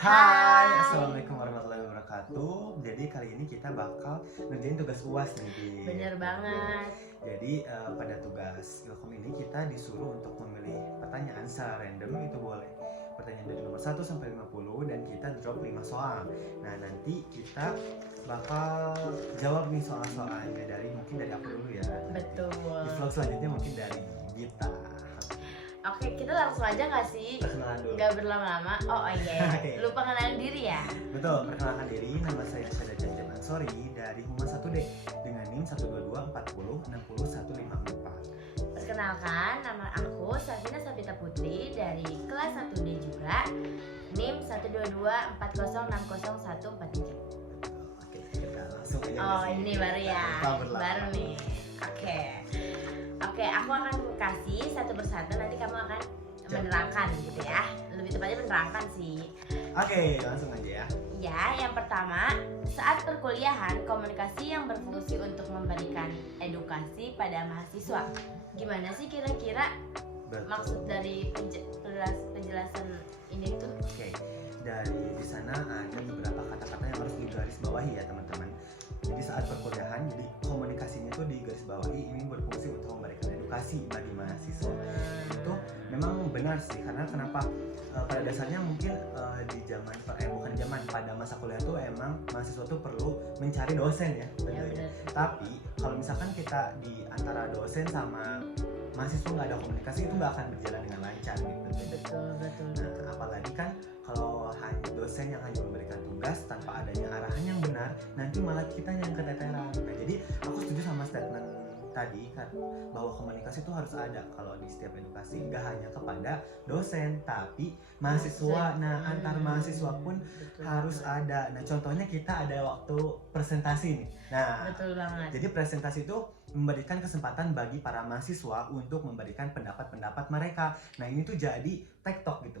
Hai, Hai. Assalamualaikum warahmatullahi wabarakatuh. Jadi kali ini kita bakal ngerjain tugas UAS nih, Bi. Bener banget. Jadi pada tugas Ilkom ini kita disuruh untuk memilih pertanyaan secara random, itu boleh pertanyaan dari nomor 1 sampai 50 dan kita drop 5 soal. Nah, nanti kita bakal jawab nih soal-soalnya mungkin dari aku dulu ya. Betul. Di vlog selanjutnya mungkin dari Gita. Oke, kita langsung aja nggak sih? Perkenalan dulu. Nggak berlama-lama. Oh iya. Oke. Lupa kenalin diri ya. Betul, perkenalkan diri, nama saya Syada Janjan Ansori dari Humas 1D dengan NIM 12240600154. Perkenalkan, nama aku Safina Sabita Putri dari kelas 1D juga. NIM 12240606143. Oke, kita langsung aja. Oh, ini baru ya. Tanpa berlama. Baru nih. Oke, aku akan kasih satu persatu, nanti kamu akan menerangkan gitu ya. Lebih tepatnya menerangkan sih. Oke, langsung aja ya. Ya, yang pertama, saat perkuliahan, komunikasi yang berfungsi untuk memberikan edukasi pada mahasiswa. Gimana sih kira-kira Betul. maksud dari penjelasan ini tuh? Oke, dari di sana ada beberapa kata-kata yang harus digarisbawahi ya teman-teman. Jadi saat perkuliahan, jadi komunikasinya tuh digarisbawahi ini berfungsi untuk memberikan edukasi bagi mahasiswa. Itu memang benar sih, karena kenapa? Pada dasarnya mungkin di zaman bukan zaman, pada masa kuliah tuh emang mahasiswa tuh perlu mencari dosen ya tentunya. Tapi kalau misalkan kita di antara dosen sama mahasiswa nggak ada komunikasi, itu nggak akan berjalan dengan lancar gitu. Betul. Nah, apalagi kan kalau hanya dosen yang hanya memberikan tugas tanpa adanya arahan yang benar, nanti malah kita yang keteteran. Nah, jadi aku setuju sama statement tadi kan, bahwa komunikasi itu harus ada kalau di setiap edukasi, nggak hanya kepada dosen tapi mahasiswa. Nah, antar mahasiswa pun Betul. harus ada. Nah, contohnya kita ada waktu presentasi nih. Nah, Betul banget. jadi presentasi itu memberikan kesempatan bagi para mahasiswa untuk memberikan pendapat-pendapat mereka. Nah, ini tuh jadi tektok gitu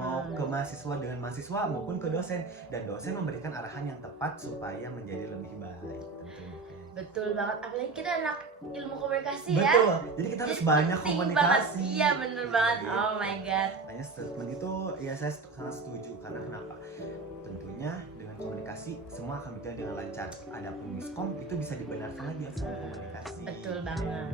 mau ke mahasiswa dengan mahasiswa maupun ke dosen, dan dosen memberikan arahan yang tepat supaya menjadi lebih baik tentunya. Betul banget, apalagi kita anak ilmu komunikasi ya. Betul. Jadi kita harus banyak penting komunikasi. banget. Iya, bener banget. Gitu. Oh my god. Makanya statement itu ya saya sangat setuju, karena kenapa? Tentunya dengan komunikasi semua akan berjalan dengan lancar. Adapun miskom itu bisa dibenarkan lagi sama komunikasi. Betul banget.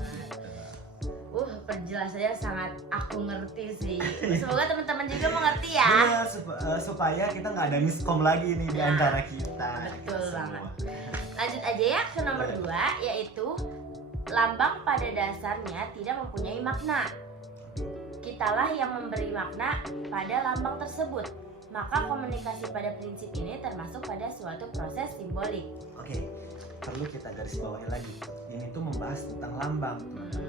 Penjelasannya sangat aku ngerti sih. Semoga teman-teman juga mengerti ya. Benar, supaya kita nggak ada miskom lagi nih di antara kita. Betul kita banget. semua. Lanjut aja ya ke nomor 2, yaitu lambang pada dasarnya tidak mempunyai makna. Kitalah yang memberi makna pada lambang tersebut. Maka komunikasi pada prinsip ini termasuk pada suatu proses simbolik. Oke, perlu kita garis bawahi lagi. Ini tuh membahas tentang lambang, teman-teman.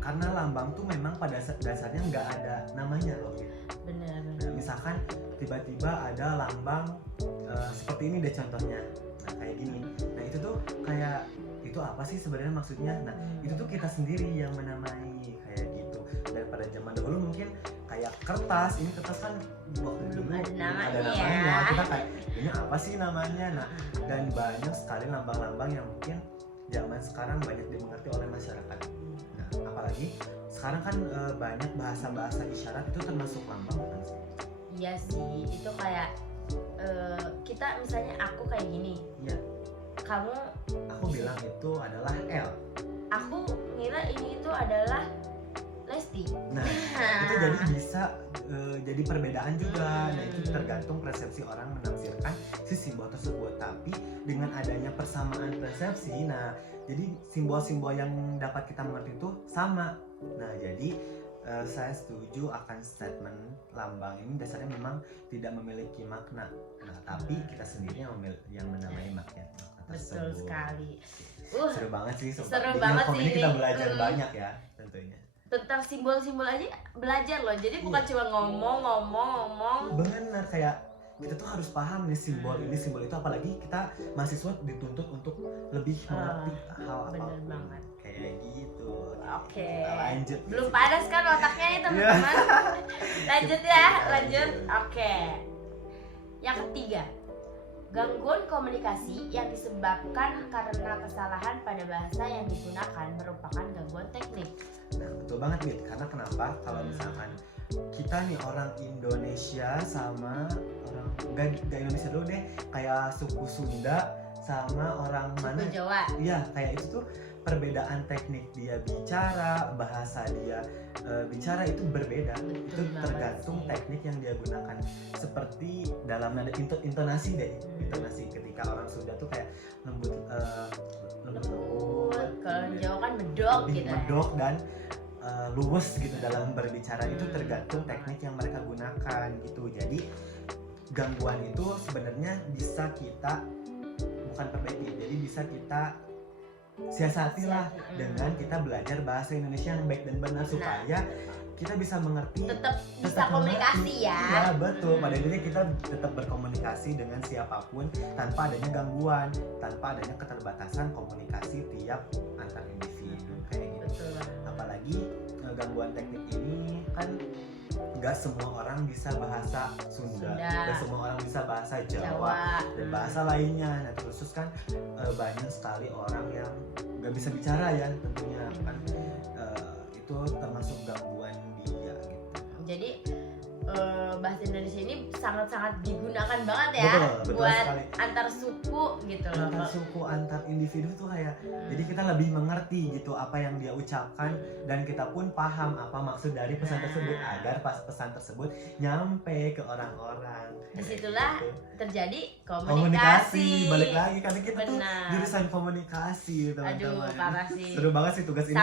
Karena lambang tuh memang pada dasarnya nggak ada namanya loh. Benar. Nah, misalkan tiba-tiba ada lambang seperti ini deh contohnya. Nah, kayak gini. Nah, itu tuh kayak itu apa sih sebenarnya maksudnya? Nah, itu tuh kita sendiri yang menamai kayak gitu. Dan pada zaman dahulu mungkin kayak kertas, ini kertas kan waktu dulu Ada namanya ada ya. namanya. Kita kayak ini apa sih namanya? Nah, dan banyak sekali lambang-lambang yang mungkin zaman sekarang banyak dimengerti oleh masyarakat. Nah, apalagi sekarang kan banyak bahasa-bahasa isyarat itu termasuk lambang bukan sih? Iya sih, itu kayak kita misalnya aku kayak gini. Iya. Kamu, Aku bilang itu adalah L. aku ngira ini itu adalah Lesti. Nah, itu jadi bisa jadi perbedaan juga. Nah, itu tergantung persepsi orang menafsirkan si simbol tersebut. Tapi dengan adanya persamaan persepsi, nah jadi simbol-simbol yang dapat kita mengerti itu sama. Nah, jadi saya setuju akan statement lambang ini dasarnya memang tidak memiliki makna. Nah, tapi kita sendiri yang menamai makna Betul tersebut. sekali. Seru banget sih. Seru Di banget Ilkom sih ini kita ini. belajar banyak ya tentunya. Tentang simbol-simbol aja belajar loh. Jadi bukan cuma ngomong. Benar, kayak kita tuh harus paham nih simbol ini, simbol itu, apalagi kita mahasiswa dituntut untuk lebih mengerti hal apa. Bener banget. Kayak gitu. Oke. Kita lanjut. Belum panas kan otaknya nih teman-teman. Lanjut ya, lanjut. Oke. Yang ketiga, gangguan komunikasi yang disebabkan karena kesalahan pada bahasa yang digunakan merupakan gangguan teknik. Nah, betul banget Bit. Karena kenapa? Kalau misalkan kita nih orang Indonesia sama orang nggak Indonesia dulu deh, kayak suku Sunda sama orang mana? Suku Jawa. Iya, kayak itu tuh perbedaan teknik dia bicara, bahasa dia bicara itu berbeda. Betul Itu banget tergantung sih. teknik yang dia gunakan. Seperti dalam nada intonasi deh, intonasi ketika orang Sunda tuh kayak lembut, Lembut. Kalau di Jawa kan medok lebih gitu ya. medok dan luwes gitu dalam berbicara. Itu tergantung teknik yang mereka gunakan gitu. Jadi gangguan itu sebenarnya bisa kita bukan perbaiki, jadi bisa kita siasati lah dengan kita belajar bahasa Indonesia yang baik dan benar supaya kita bisa mengerti, Tetap bisa tetap komunikasi mengerti. ya. Iya betul, pada intinya kita tetap berkomunikasi dengan siapapun tanpa adanya gangguan, tanpa adanya keterbatasan komunikasi tiap antar individu kayak gitu. Betul banget. Apalagi gangguan teknik ini kan nggak semua orang bisa bahasa Sunda, nggak semua orang bisa bahasa Jawa dan bahasa lainnya. Nah terkhusus kan banyak sekali orang yang nggak bisa bicara ya, tentunya kan itu termasuk gangguan dia gitu. Jadi bahasa Indonesia ini sangat-sangat digunakan banget ya. Betul buat sekali. antar suku gitu loh. Antar suku, antar individu tuh kayak jadi kita lebih mengerti gitu apa yang dia ucapkan dan kita pun paham apa maksud dari pesan tersebut agar pas pesan tersebut nyampe ke orang-orang. Disitulah Gitu. terjadi Komunikasi, komunikasi. balik lagi karena kita tuh Benar. jurusan komunikasi teman-teman. Aduh, parah sih. Seru banget sih tugas ini.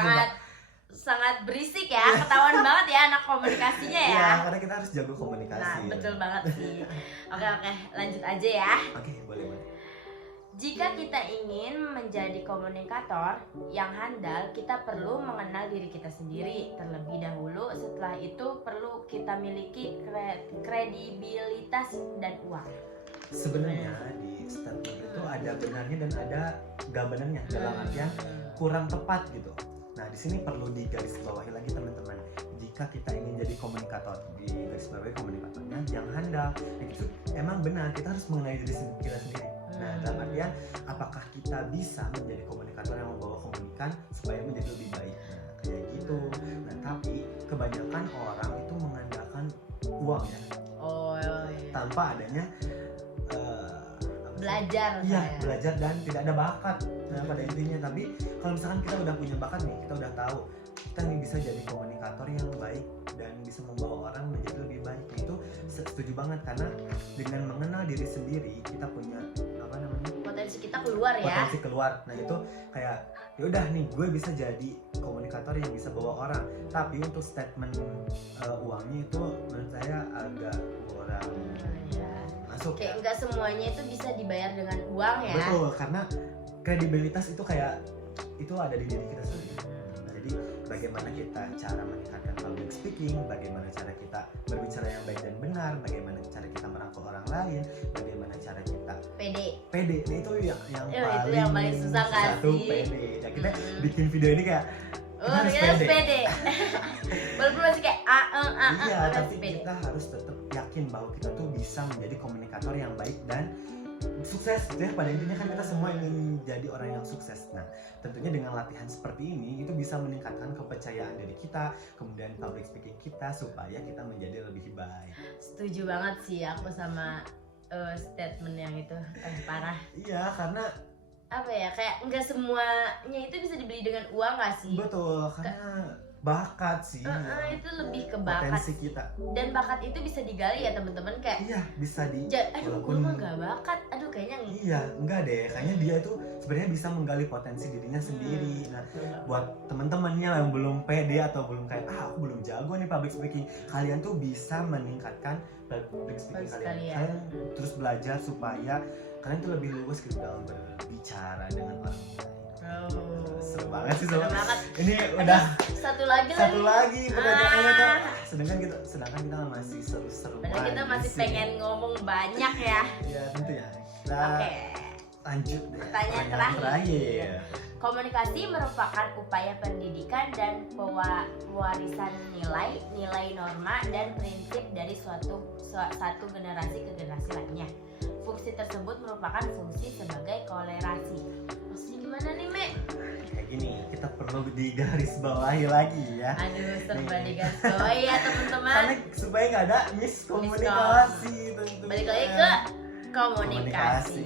Sangat berisik ya, ketahuan banget ya anak komunikasinya ya. Iya, karena kita harus jago komunikasi. Nah, betul banget sih. Oke, lanjut aja ya. Oke, boleh. Jika kita ingin menjadi komunikator yang handal, kita perlu mengenal diri kita sendiri terlebih dahulu. Setelah itu perlu kita miliki kredibilitas dan uang. Sebenarnya di statement itu ada benarnya dan ada gak benarnya, dalam artian kurang tepat gitu. Nah, di sini perlu digarisbawahi lagi teman-teman. Jika kita ingin jadi komunikator, digarisbawahi komunikatornya yang handal. Itu emang benar, kita harus mengenali diri kita sendiri. Nah, dalam artian apakah kita bisa menjadi komunikator yang membawa komunikan supaya menjadi lebih baik. Nah, kayak gitu. Nah, tapi kebanyakan orang itu mengandalkan uang ya. Oh, iya. Tanpa adanya Belajar. belajar dan tidak ada bakat. Nah, pada intinya, tapi kalau misalkan kita udah punya bakat nih, kita udah tahu kita nih bisa jadi komunikator yang baik dan bisa membawa orang menjadi lebih baik. Nah, itu setuju banget karena dengan mengenal diri sendiri kita punya Potensi kita keluar ya. potensi keluar. Nah, itu kayak ya udah nih gue bisa jadi komunikator yang bisa bawa orang. Tapi untuk statement uangnya itu menurut saya agak kurang masuk. Kayak nggak semuanya itu bisa dibayar dengan uang ya. Betul, karena kredibilitas itu kayak itu ada di diri kita sendiri. Jadi bagaimana kita cara meningkatkan public speaking, bagaimana cara kita berbicara yang baik dan benar, bagaimana cara kita merangkul orang lain, bagaimana cara kita pede. Nah, itu yang paling susah kan satu sih. pede. Nah, kita bikin video ini kayak kita harus pede. Walaupun masih kayak iya, harus tapi pede. kita harus tetap yakin bahwa kita tuh bisa menjadi komunikator yang baik dan sukses. Ya, pada intinya kan kita semua ingin jadi orang yang sukses. Nah, tentunya dengan latihan seperti ini itu bisa meningkatkan kepercayaan diri kita, kemudian public speaking kita supaya kita menjadi lebih baik. Setuju banget sih aku sama statement yang itu. Parah. Iya, karena Apa ya, kayak nggak semuanya itu bisa dibeli dengan uang nggak sih? betul, karena bakat sih. Itu lebih ke bakat. Potensi kita. Dan bakat itu bisa digali ya teman-teman, kayak Iya, bisa aduh gue mah nggak bakat, aduh kayaknya Iya, enggak deh. Kayaknya dia itu sebenarnya bisa menggali potensi dirinya sendiri. Nah, buat teman-temannya yang belum pede atau belum kayak aku belum jago nih public speaking, kalian tuh bisa meningkatkan public speaking kalian. Terus belajar supaya kalian tuh lebih luas gitu dalam berbicara dengan orang lain. Seru banget sih Seru banget. Ini udah satu lagi pertanyaannya tuh. Sedangkan kita masih seru-seru. Padahal kita masih pengen ngomong banyak ya. Iya, tentu ya. Oke. Lanjut deh. Pertanyaan Pertanyaan terakhir. Komunikasi merupakan upaya pendidikan dan pewarisan nilai norma dan prinsip dari satu generasi ke generasi lainnya. Fungsi tersebut merupakan fungsi sebagai kolerasi. Maksudnya gimana nih, Mek? Kayak gini, kita perlu digarisbawahi lagi ya. Aduh, serba digarisbawahi ya teman-teman. Karena supaya nggak ada miskomunikasi tentunya. Balik lagi ke komunikasi.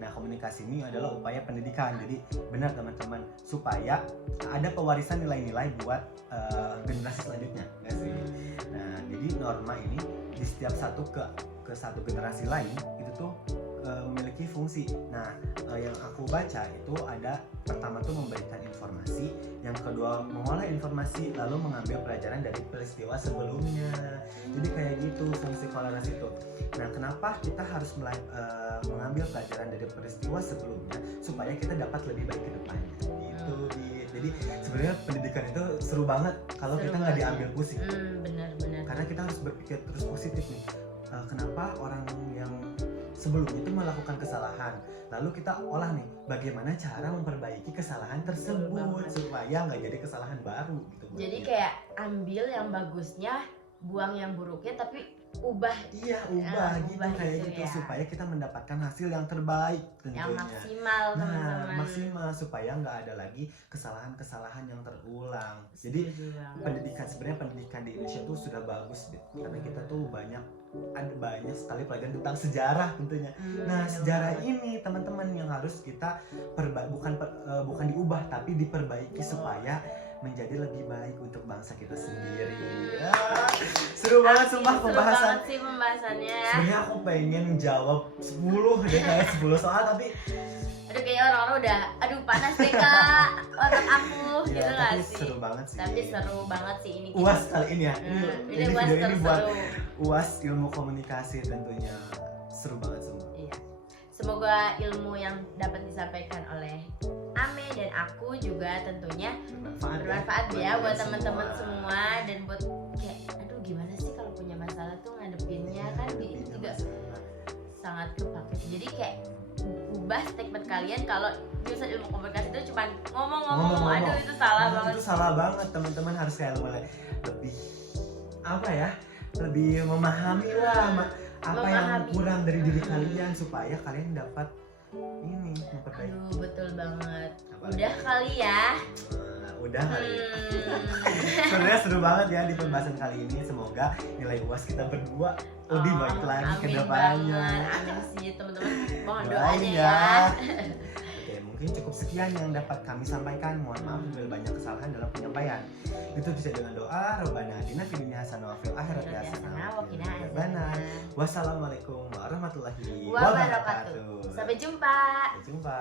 Nah, komunikasi ini adalah upaya pendidikan. Jadi benar teman-teman, supaya ada pewarisan nilai-nilai buat generasi selanjutnya, ya sih. Nah, jadi norma ini di setiap satu generasi lain itu tuh memiliki fungsi. Nah, yang aku baca itu ada pertama tuh memberikan informasi, yang kedua mengolah informasi, lalu mengambil pelajaran dari peristiwa sebelumnya. Jadi kayak gitu fungsi kolerasi itu. Nah, kenapa kita harus mengambil pelajaran dari peristiwa sebelumnya supaya kita dapat lebih baik ke depannya. Gitu. Jadi sebenarnya pendidikan itu seru banget kalau kita nggak diambil pusing. Benar-benar. Karena kita harus berpikir terus positif nih. Kenapa orang yang sebelumnya itu melakukan kesalahan, lalu kita olah nih bagaimana cara memperbaiki kesalahan tersebut supaya nggak jadi kesalahan baru gitu. Jadi kayak ambil yang bagusnya, buang yang buruknya, tapi ubah ubah gitu kayak gitu gitu ya. Supaya kita mendapatkan hasil yang terbaik tentunya. Yang maksimal Nah, teman-teman. maksimal supaya nggak ada lagi kesalahan-kesalahan yang terulang. Jadi sebenarnya pendidikan di Indonesia tuh sudah bagus deh. Karena kita tuh ada banyak sekali pelajaran tentang sejarah tentunya. Nah, sejarah ini teman-teman yang harus kita bukan diubah tapi diperbaiki supaya menjadi lebih baik untuk bangsa kita sendiri. Seru banget sumpah pembahasan. Seru banget sih pembahasannya. Sebenarnya aku pengen jawab 10 deh, kayak 10 soal tapi Aduh, kayaknya orang-orang udah panas deh Kak otak aku gitu ya, nggak tapi sih? seru banget sih. Tapi seru banget sih ini. UAS kali ini ya. Ini UAS video ini buat terseru. UAS ilmu komunikasi tentunya. Seru banget semua. Iya. Semoga ilmu yang dapat disampaikan oleh Ame dan aku juga tentunya bermanfaat ya buat teman-teman semua, dan buat kayak aduh gimana sih kalau punya masalah tuh ngadepinnya kan itu juga sangat kepake. Jadi kayak ubah statement kalian kalau jurusan ilmu komunikasi itu cuma ngomong-ngomong. Aduh itu salah banget. Itu salah banget, teman-teman harus kayak lebih apa ya? Lebih memahami lah apa yang kurang dari diri kalian supaya kalian dapat ini memperbaiki. Aduh betul banget. Apa? Udah kali ya. Udah kali. Sebenarnya seru banget ya di pembahasan kali ini. Semoga nilai UAS kita berdua lebih baik lagi ke depannya. Amin sih teman-teman. Mohon Doain doanya ya. Oke, mungkin cukup sekian yang dapat kami sampaikan. Mohon maaf bila banyak kesalahan dalam penyampaian. Itu bisa dengan doa Rabbana atina fid dunya hasanah wa fil akhirati hasanah wa qina adzabannar. Wassalamualaikum warahmatullahi wabarakatuh. Sampai jumpa. Sampai jumpa.